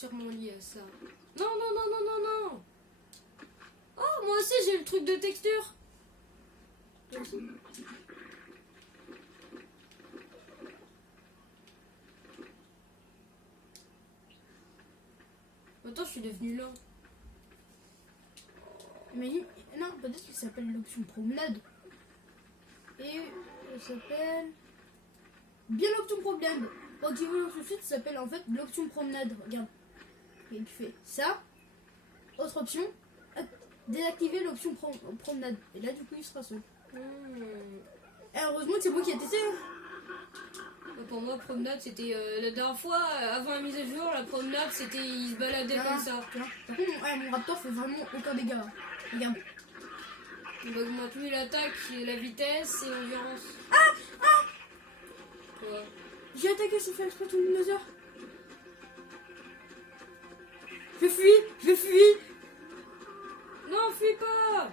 sûrement lié à ça. Non, non, non, non, non, non. Oh, moi aussi j'ai le truc de texture. Attends, je suis devenu lent. Mais non, peut-être qu'il s'appelle l'option promenade. Et ça s'appelle bien l'option promenade. Quand tu veux tout de suite, ça s'appelle en fait l'option promenade. Regarde. Et tu fais ça. Autre option. Désactiver l'option promenade. Et là, du coup, il sera seul. Et heureusement que c'est moi qui ai testé. Pour moi, promenade, c'était la dernière fois, avant la mise à jour, la promenade, c'était il se baladait Voilà, comme ça. tu vois. Par contre, mon Raptor fait vraiment aucun dégât. Regarde. On augmente lui l'attaque, la vitesse et l'endurance. Quoi? J'ai attaqué, j'ai fait exprès ton dinosaure. Je fuis. Non, fuis pas!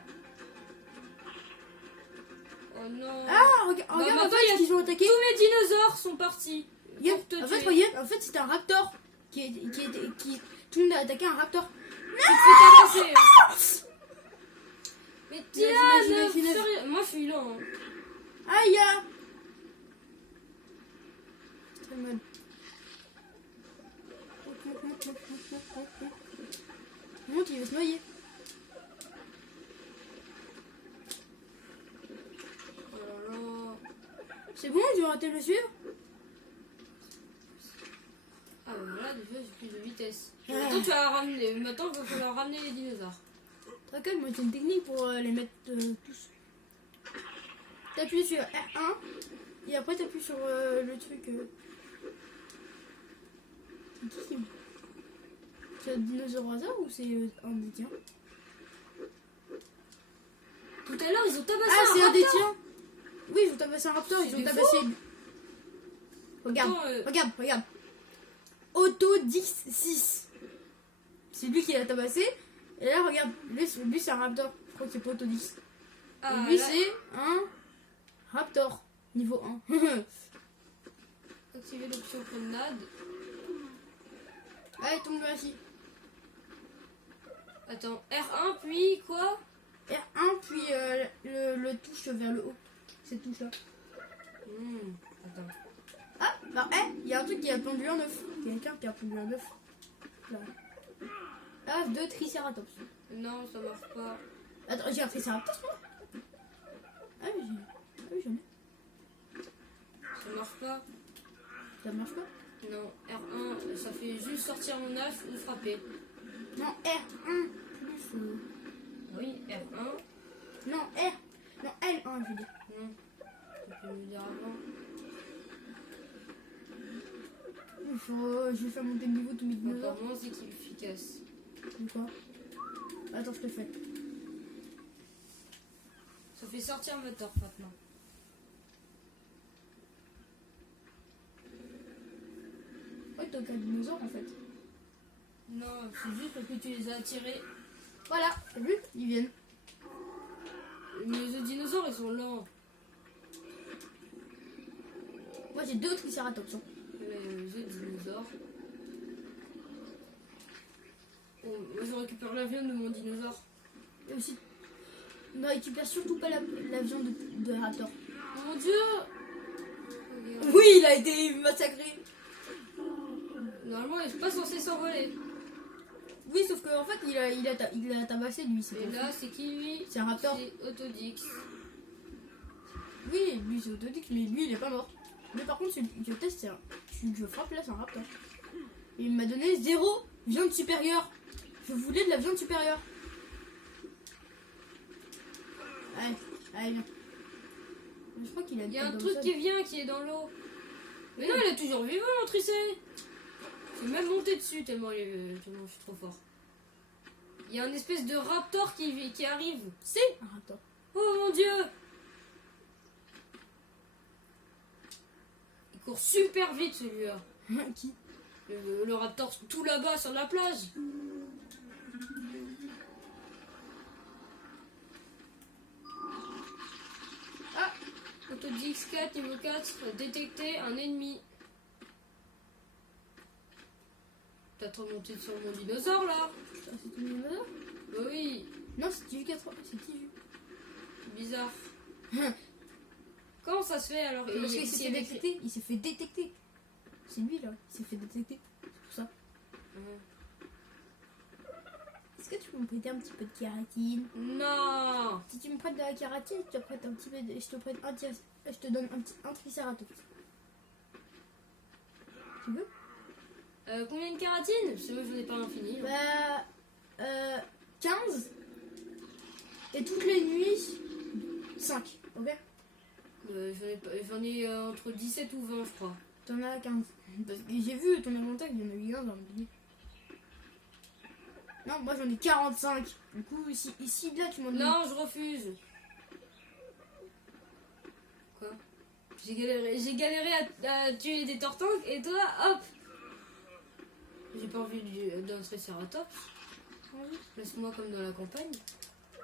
Oh non! Ah, regarde, en maintenant, fait, ils ont attaqué. Tous mes dinosaures sont partis. Regarde, Pour te en fait, tuer. regarde, en fait, c'était un raptor qui tout le monde a attaqué un raptor. Tu te fais tabasser. Mais Imagine, Diane, sérieux, moi je suis lent. Hein. Aïe! C'est très mal. Monte, il va se noyer. Oh là là. C'est bon, tu vas arrêter de le suivre? Ah bah voilà, déjà j'ai plus de vitesse. Ah. Maintenant tu vas ramener. Maintenant il va falloir ramener les dinosaures. T'inquiète, moi j'ai une technique pour les mettre tous. T'appuies sur R1 et après t'appuies sur le truc. C'est qui? C'est un dinosaure au hasard ou c'est un des tiens? Tout à l'heure ils ont tabassé Ah, c'est un des raptor. tiens! Oui, ils ont tabassé un raptor, ils C'est ont des tabassé. Regarde, Attends, regarde. Autodix 6. C'est lui qui l'a tabassé. Et là, regarde, lui c'est un raptor. Je crois que c'est pas Autodix. Ah, Et lui là, c'est un raptor. Niveau 1. activer l'option promenade. Allez, tombe là-ci. Attends, R1 puis quoi? R1 puis le touche vers le haut. Cette touche là. Attends. Ah, bah, il y a un truc qui a pondu un œuf. Quelqu'un qui a pondu un œuf. Là. Œuf de Triceratops. Non, ça marche pas. Attends, j'ai un Triceratops moi. Ah oui, j'en ai. Ça marche pas. Ça marche pas? Non, R1, ça fait juste sortir mon œuf ou frapper. Non, R1 plus. Oui, R1. Non, R. Non, L1, je veux dire. Tu peux me dire avant. Je vais faire monter le niveau de tous mes dinosaures. Encore moins efficace. De quoi? Attends, je te fais. Ça fait sortir ma torche maintenant. Ouais, t'as aucun dinosaure en fait. Non, c'est juste parce que tu les as attirés. Voilà, t'as vu? Ils viennent. Mais les autres dinosaures, ils sont lents. Moi j'ai deux Triceratops. Hein. Les autres dinosaures. Bon, moi je récupère la viande de mon dinosaure. Et aussi. Ne récupère surtout pas la viande de raptor. Oh mon dieu! Regarde. Oui, il a été massacré. Normalement, il n'est pas censé s'envoler. Oui, sauf qu'en fait, il a tabassé lui. Et là, c'est qui lui? C'est un raptor. C'est Autodix. Oui, lui c'est Autodix, mais lui il est pas mort. Mais par contre, je teste, c'est un. Je frappe là, c'est un raptor. Et il m'a donné 0 viande supérieure. Je voulais de la viande supérieure. Allez, viens. Je crois qu'il a Il y a un truc qui vient, qui est dans l'eau. Mais non, il est toujours vivant, mon tricé. Je vais même monter dessus tellement je suis trop fort. Il y a une espèce de raptor qui arrive. C'est un raptor. Oh mon dieu! Il court super vite celui-là. Qui? Le raptor tout là-bas sur la plage. Ah! Autodix 4, niveau 4, détecter un ennemi. T'as t'as trop monté sur mon dinosaure là. Ah, c'est ton dinosaure? Bah oui, Non, c'est Tiju 80. C'est Tiju. bizarre. Comment ça se fait alors? Parce qu'il il s'est s'y fait est écrit- détecter. Il s'est fait détecter. C'est lui là. Il s'est fait détecter. C'est pour ça. Mhm. Est-ce que tu peux me prêter un petit peu de kératine? Non. Si tu me prêtes de la kératine, je te prête un petit peu de... Je te prête je te donne un tricératops. Tu veux? Combien de kératine? Parce que moi j'en ai pas infini. Bah... 15. Et toutes les nuits, 5. Ok? J'en ai entre 17 ou 20 je crois. T'en as 15. Parce que j'ai vu ton inventaire, il y en a eu 15 dans le début. Non, moi j'en ai 45. Du coup, ici là, tu m'en donnes. Non, je refuse. Quoi? J'ai galéré à tuer des tortanques et toi, hop! J'ai pas envie d'un tricératops. Laisse-moi comme dans la campagne.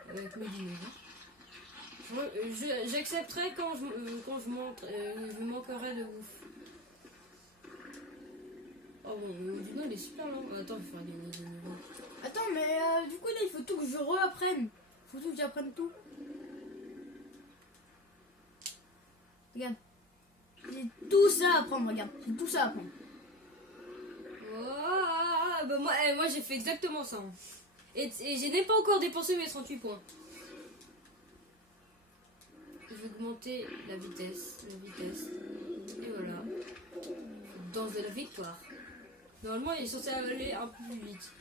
Avec mes dinosaures. J'accepterai quand je manquerai de ouf. Oh bon, le dino il est super long. Attends, je vais faire des niveaux. Attends, mais du coup là, il faut tout que je réapprenne. Il faut tout que j'apprenne tout. Regarde. J'ai tout ça à apprendre, regarde. J'ai tout ça à apprendre. Oh, bah moi j'ai fait exactement ça. Et j'ai même pas encore dépensé mes 38 points. Je vais augmenter la vitesse. Et voilà. Danse de la victoire. Normalement, il est censé aller un peu plus vite.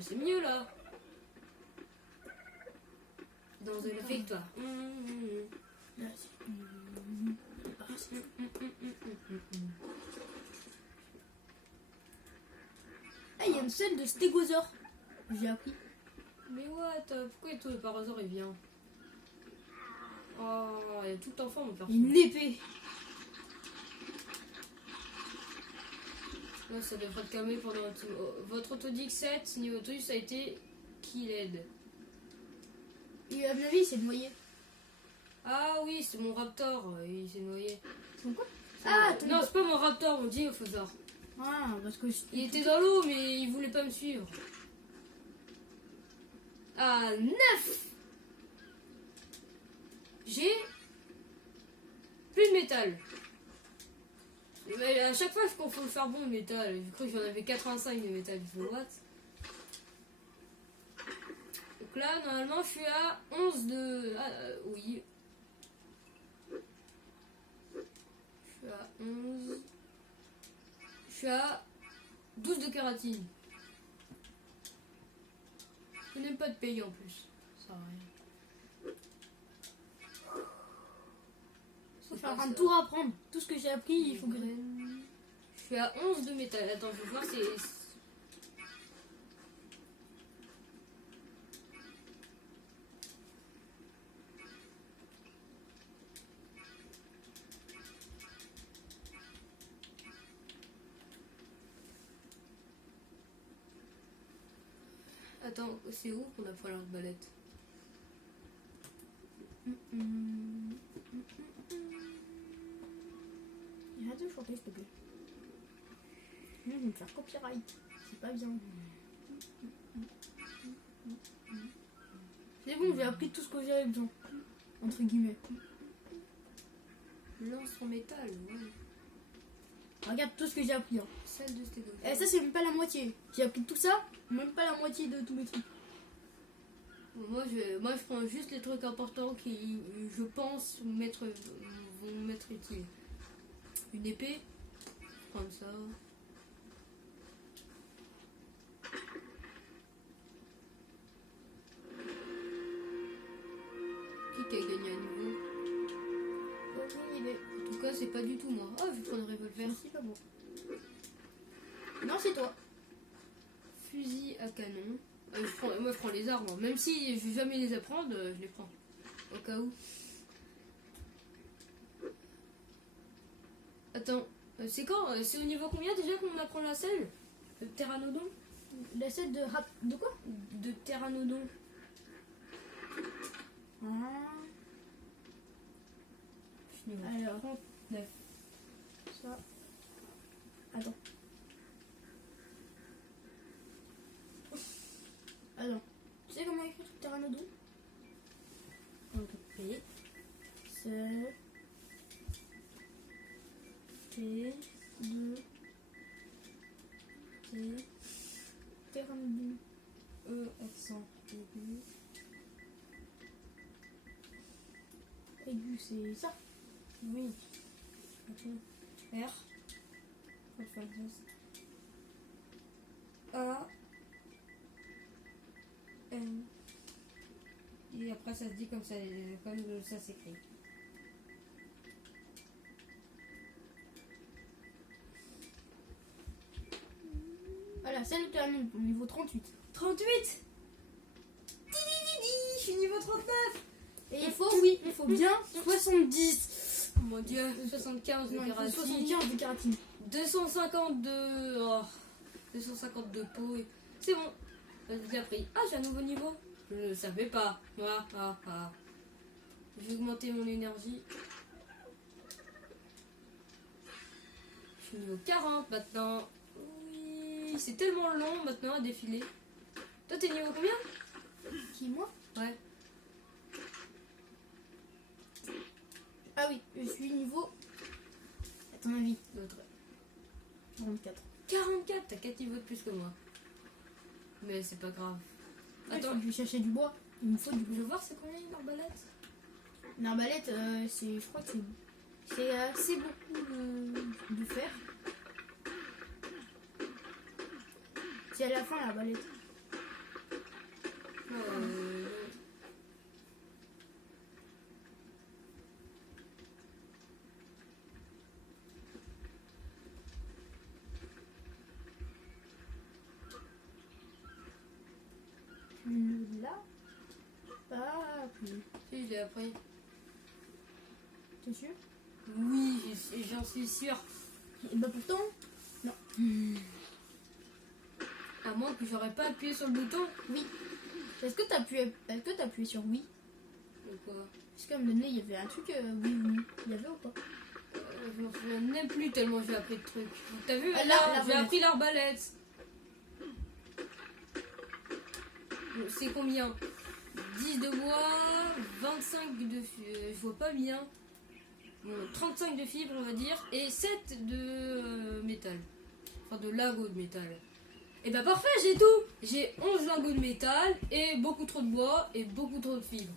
C'est mieux là. Danse de la victoire. Ah, il y a une scène de stégosaure. J'ai appris. Mais what? Pourquoi tout le parasaure il vient? Oh, il y a tout en forme. Une épée. Ouais, ça devrait te calmer pendant un tour. Votre Autodic 7, niveau Autodic, ça a été killed. Et à mon avis, il s'est noyé. Ah oui, c'est mon Raptor, il s'est noyé. C'est quoi? Ah, Non, c'est pas mon Raptor, mon Dinosaure. Ah, parce que Il était dans l'eau, mais il voulait pas me suivre. Ah, 9. J'ai plus de métal. Mais à chaque fois, je confonds le charbon et le métal. J'ai cru que j'en avais 85 de métal. Je fais what? Donc là, normalement, je suis à 11 de... Ah, oui. Je suis à 11... Je suis à 12 de kératine. Je n'aime pas de payer en plus. Ça sert à rien. faut faire un tour à apprendre. Tout ce que j'ai appris, il faut que... Je suis à 11 de métal. Attends, je vais voir si... Attends, c'est où qu'on apprend l'arbalète? Arrête de chanter, s'il te plaît. Je vais me faire copyright. C'est pas bien. C'est bon, j'ai appris tout ce que j'avais besoin. Entre guillemets. Lance en métal, ouais. Regarde tout ce que j'ai appris. Hein. Celle de stégo. Et ça, c'est même pas la moitié. J'ai appris tout ça, même pas la moitié de tous mes trucs. Moi, je prends juste les trucs importants qui, je pense, vont me mettre utile. Une épée, prendre ça. Qui a gagné à nouveau? Aucune idée. En tout cas, c'est pas du tout moi. Oh, je vais prendre un revolver. Merci, pas bon. Non, c'est toi. Fusil à canon. Moi, je prends les armes. Hein. Même si je vais jamais les apprendre, je les prends. Au cas où. Attends, c'est quand? C'est au niveau combien déjà qu'on apprend la selle? De Pteranodon? La scène de rap. De quoi? De Pteranodon. Alors, 39. Ça. Attends. T, 2, T, terme E, accent aigu. aigu, c'est ça. Oui. Ok. R. A. N. Et après ça se dit comme ça s'écrit. Voilà, c'est le terminal pour niveau 38. 38. Je suis niveau 39. Et il faut bien 70. Oh mon dieu, 75 de Non, il faut kératine. 75 de kératine. 250 de... Oh, 250 de peau. C'est bon. J'ai appris. Ah, j'ai un nouveau niveau. Je ne savais pas. Je vais augmenter mon énergie. Je suis niveau 40 maintenant. Oui, c'est tellement long maintenant à défiler. Toi, t'es niveau combien? Qui, moi? Ouais. Ah oui, je suis niveau. À ton avis, L'autre. 44. 44, t'as 4 niveaux de plus que moi. Mais c'est pas grave. Attends, je vais chercher du bois. Il me faut du Je bois. veux voir c'est combien une arbalète. Une arbalète, je crois que c'est assez beaucoup de fer. C'est à la fin l'arbalète. Là, pas plus. Si, je l'ai appris. T'es sûr? Oui, j'en suis sûre. Et bah pourtant, non. À moins que j'aurais pas appuyé sur le bouton. Oui. Est-ce que t'as appuyé sur oui? Ou quoi? Parce qu'à un moment donné, il y avait un truc, oui. Il y avait ou pas? Je m'en souviens même plus tellement j'ai appris de trucs. T'as vu? Ah, Là, j'ai l'arbalète. appris l'arbalète. C'est combien? 10 de bois, 25 de... je vois pas bien. Bon, 35 de fibres, on va dire. Et 7 de métal. Enfin, de lingots de métal. Et bah parfait, j'ai tout. J'ai 11 lingots de métal et beaucoup trop de bois et beaucoup trop de fibres.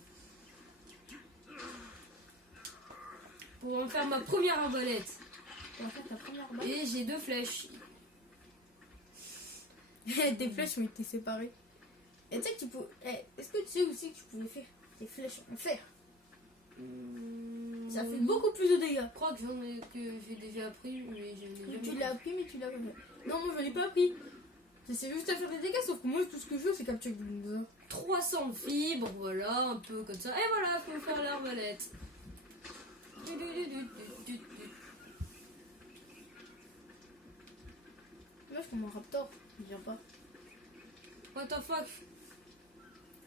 Pour en faire ma première arbalète. Et en fait, la première balle. Et j'ai 2 flèches. Tes flèches ont été séparées. Et tu sais que tu peux. Est-ce que tu sais aussi que tu pouvais faire des flèches en fer? Ça fait beaucoup plus de dégâts. Je crois que j'ai déjà appris, mais je n'ai Tu jamais l'as appris, mais tu l'as pas fait. Non, moi je l'ai pas appris. C'est juste à faire des dégâts, sauf que moi tout ce que je veux c'est capturer du dinosaure. 300 fibres, voilà, un peu comme ça. Et voilà, faut faire l'arbalète. Moi je comme un raptor, je viens pas. What the fuck?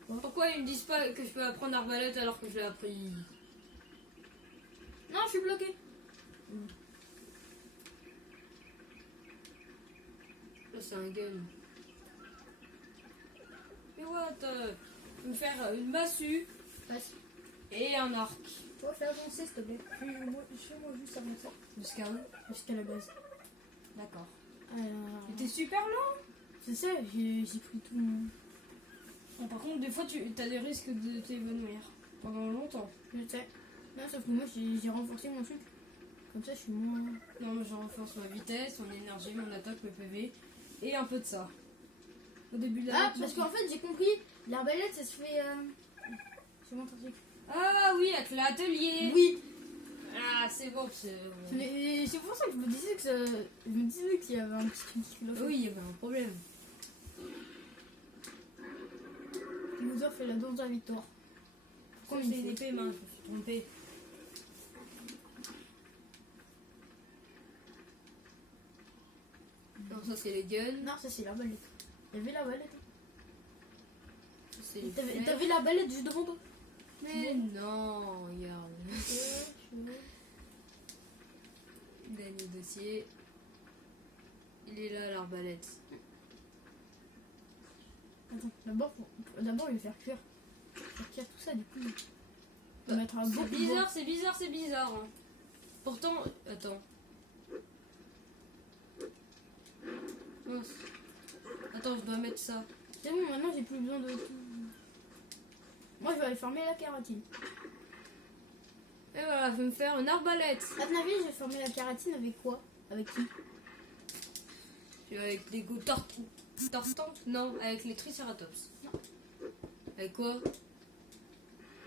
Quoi? Pourquoi ils me disent pas que je peux apprendre l'arbalète alors que je l'ai appris? Non, je suis bloqué. Là, c'est un gun. Mais what? Je vais me faire une massue Passe. et un arc. Toi, fais avancer s'il te plaît. Fais-moi juste avancer. Jusqu'à où? Jusqu'à la base. D'accord. Alors. C'était super long. C'est ça, j'ai pris tout mon. Bon, par contre, des fois, tu as des risques de t'évanouir pendant longtemps. Je sais. Non, sauf que moi j'ai renforcé mon truc. Comme ça, je suis moins. Non, mais je renforce ma vitesse, mon énergie, mon attaque, mes PV et un peu de ça. Au début de la Ah, lecture, parce qu'en fait, j'ai compris. L'arbalète, ça se fait. C'est mon truc. Ah oui, avec l'atelier. Oui. Ah, c'est bon. C'est pour ça que je me disais que ça. Je me disais qu'il y avait un petit truc qui l'a fait. Oui, il y avait un problème. Le dinosaure fait la danse de la victoire. Comme Ça, j'ai il une faut. épée, mince, je me suis trompée. Non, ça c'est les guns. Non, ça c'est l'arbalète. T'avais l'arbalète. Ça, c'est les T'avais flèches. l'arbalète juste devant toi. Mais non, regarde. Dernier dossier. Il est là, l'arbalète. Attends, d'abord, il va faire cuire. Faire cuire tout ça, du coup. On va mettre un C'est beau bizarre, c'est bizarre, c'est bizarre. Hein. Pourtant, attends. ça. C'est bon, maintenant j'ai plus besoin de tout. Moi je vais aller farmer la kératine. Et voilà, je vais me faire une arbalète. À ton avis, je vais farmer la kératine avec quoi? Avec qui? Avec des goûts tortantes. Non, avec les triceratops. Non. Avec quoi?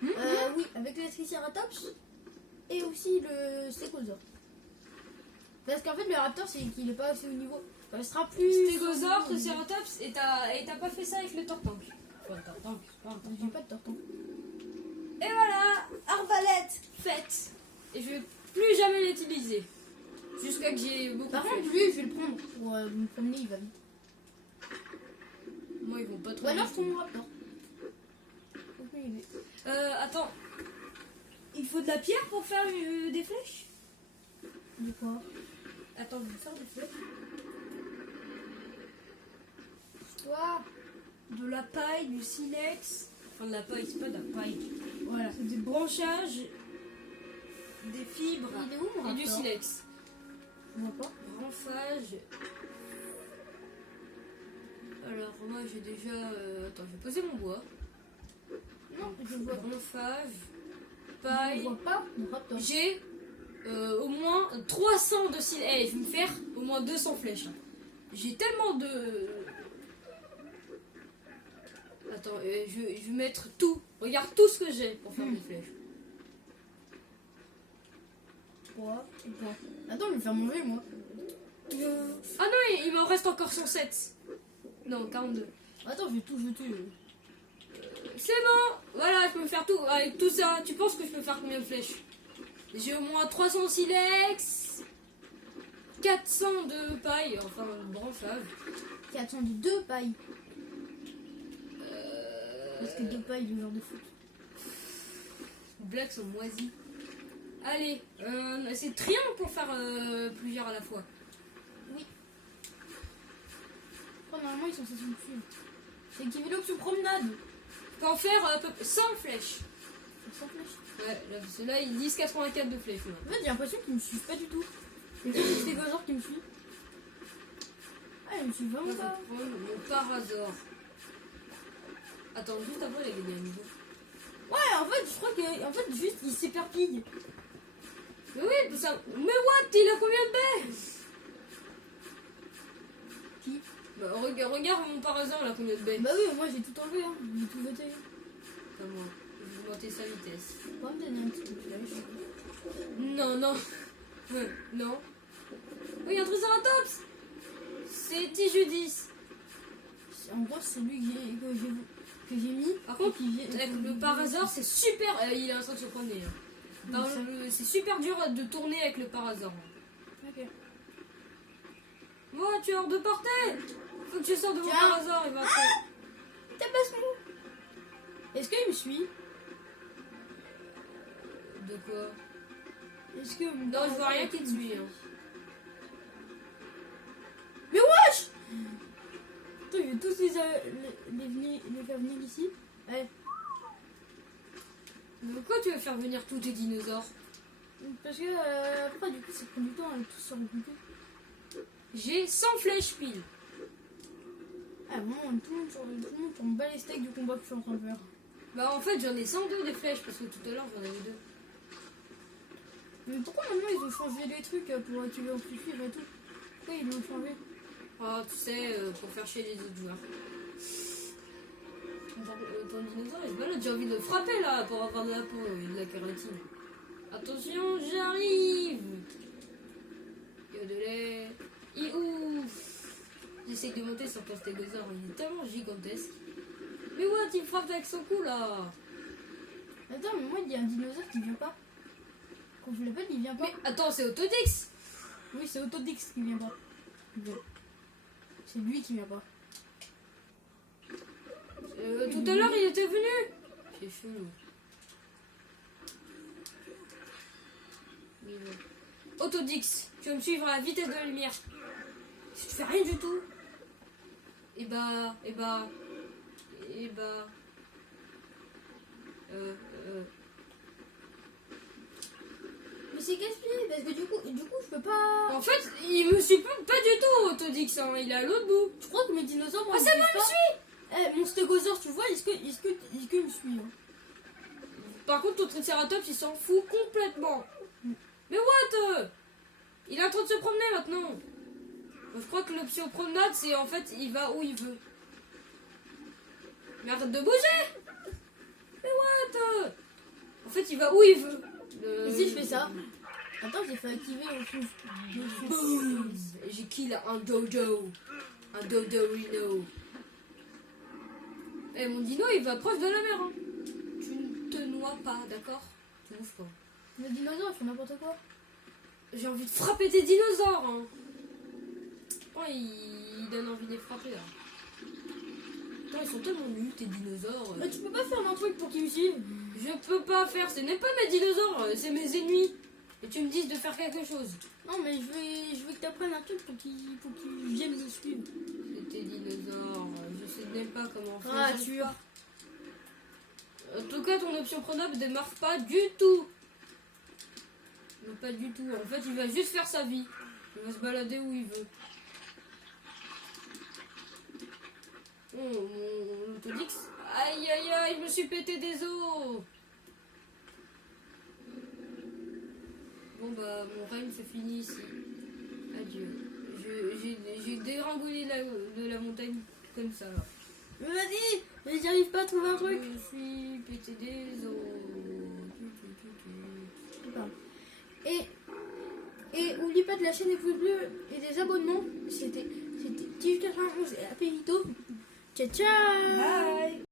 Oui, avec les triceratops et aussi le stégosaure. Parce qu'en fait, le raptor, c'est qu'il est pas assez au niveau. Ça sera plus. Stégosaure, triceratops, et t'as pas fait ça avec le tortanque. Enfin, tortanque, c'est pas un J'ai tortanque. pas de torton. Et voilà, arbalète faite. Et je vais plus jamais l'utiliser. Jusqu'à que j'ai beaucoup Par de contre, flèches. lui, je vais le prendre pour me promener, il va vite. Moi, ils vont pas trop. Ou alors, je vite. prends mon raptor. Aucune idée. Attends. Il faut de la pierre pour faire des flèches? De quoi? Attends, je vais faire des flèches. Toi. De la paille, du silex. Enfin, de la paille, c'est pas de la paille. Voilà. C'est des branchages, des fibres Il est où mon et du raptor? silex. Je vois pas. Branchage. Alors, moi j'ai déjà. Attends, je vais poser mon bois. Non, je vois pas. Branchage, Je paille. vois pas mon raptor. J'ai au moins 300 de silex. Eh, je vais me faire au moins 200 flèches. J'ai tellement de. Attends, je vais mettre tout. Regarde tout ce que j'ai pour faire des flèches. Quoi? Et quoi? Attends, je vais me faire manger, moi. Ah non, il m'en reste encore 107. Non, 42. Attends, je vais tout jeter. C'est bon. Voilà, je peux faire tout. Avec tout ça, tu penses que je peux faire combien de flèches? J'ai au moins 300 silex, 400 de paille, enfin de branchage. 400 de 2 pailles. Parce que 2 pailles, le genre de foot. Les blagues sont moisies. Allez, c'est triangle pour faire plusieurs à la fois. Oh, normalement, ils sont censés me suivre. C'est qu'il veut l'option promenade. Je peux en faire à peu près 100 flèches. Sans flèche. Ouais, là, parce que là ils disent 84 de flèches. Là. En fait, j'ai l'impression qu'ils me suivent pas du tout. C'est que c'est Stégosaure qui me suit. Ah, il me suit Là, vraiment je vais pas. prendre mon parasaure. Attends, juste après, il a gagné un niveau. Ouais, en fait, je crois que. En fait, juste, il s'éperpille. Mais oui, ça. Mais what? Il a combien de baies? Qui? Bah, regarde mon parasaure, là, combien de baies? Bah oui, moi j'ai tout enlevé, hein. J'ai tout voté. Attends, moi, je vais augmenter sa vitesse. Faut pas me donner un petit coup de flèche. Non, non. Non. Oui, un triceratops. C'est Tijudis. En gros, c'est lui que j'ai mis. Par contre, qui vient. avec le parasaure, c'est super. Il est en train de se prendre. C'est super dur de tourner avec le parasaure. Ok. Moi, tu es hors de portée. Faut que tu sors de mon Tiens. parasaure. Il va Tabasse-moi. Est-ce qu'il me suit? De quoi? Est-ce que. Non, je vois rien qui te suit. Hein. Mais wesh! Attends, je vais tous les faire venir ici. Allez. Mais pourquoi tu veux faire venir tous tes dinosaures? Parce que après, du coup, ça prend du temps à tous se regrouper. J'ai 100 flèches pile. Ah, vraiment, tout le monde tombe bas les steaks du combat que je suis en train de faire. Bah, en fait, j'en ai 102 des flèches parce que tout à l'heure, j'en avais 2. Mais pourquoi maintenant ils ont changé les trucs pour activer en plus et tout? Pourquoi ils l'ont changé? Oh, tu sais, pour faire chier les autres joueurs. Ton dinosaure, il se balade, j'ai envie de le frapper là pour avoir de la peau et de la kératine. Attention, j'arrive! Yodelé. Ouf! J'essaie de monter sur ton stégosaure, il est tellement gigantesque. Mais what, il me frappe avec son cou là! Attends, mais moi il y a un dinosaure qui vient pas. Quand je l'appelle, il vient pas. Mais attends, c'est Autodix! Oui, c'est Autodix qui vient pas. C'est lui qui vient pas. Tout à l'heure, il était venu! C'est chelou. Autodix, tu vas me suivre à la vitesse de la lumière. Si tu fais rien du tout, et bah. Mais mais c'est casse-pied parce que du coup, je peux pas. En fait, il me suit pas du tout, Autodix, hein. Il est à l'autre bout. Je crois que mes dinosaures. Ah, c'est bon, il me suit! Mon stégosaure, tu vois, est-ce que il me suit hein. Par contre, ton Triceratops, il s'en fout complètement. Mais what? Il est en train de se promener maintenant. Je crois que l'option promenade, c'est en fait, il va où il veut. Mais arrête de bouger! Mais what? En fait, il va où il veut. Et si je fais ça? Attends, j'ai fait activer l'option. Boum! J'ai kill un dodo. Un dodorino. Eh, mon dino, il va proche de la mer. Hein. Tu ne te noies pas, d'accord? Tu bouges pas. Mes dinosaures, ils font n'importe quoi. J'ai envie de frapper tes dinosaures. Hein. Oh, il donne envie de les frapper là. Putain, ils sont tellement nuls tes dinosaures. Mais tu peux pas faire un truc pour qu'ils me suivent. Je peux pas faire, ce n'est pas mes dinosaures, c'est mes ennemis. Et tu me dis de faire quelque chose. Non, mais je veux que tu apprennes un truc pour qu'ils viennent me suivre. C'est tes dinosaures, je sais même pas comment faire. Ah, j'arrive tu pas. En tout cas, ton option prenable ne marche pas du tout. Non, pas du tout. En fait, il va juste faire sa vie. Il va se balader où il veut. Oh, mon Autodix. Aïe, aïe, aïe, je me suis pété des os. Bon, bah, mon règne se finit ici. Adieu. J'ai dérangolé de la montagne comme ça, là. Mais vas-y, mais j'arrive pas à trouver un truc. Je suis pété des os. Et oublie pas de lâcher des pouces bleus et des abonnements. C'était Tif91 et Apérito. Ciao ciao. Bye.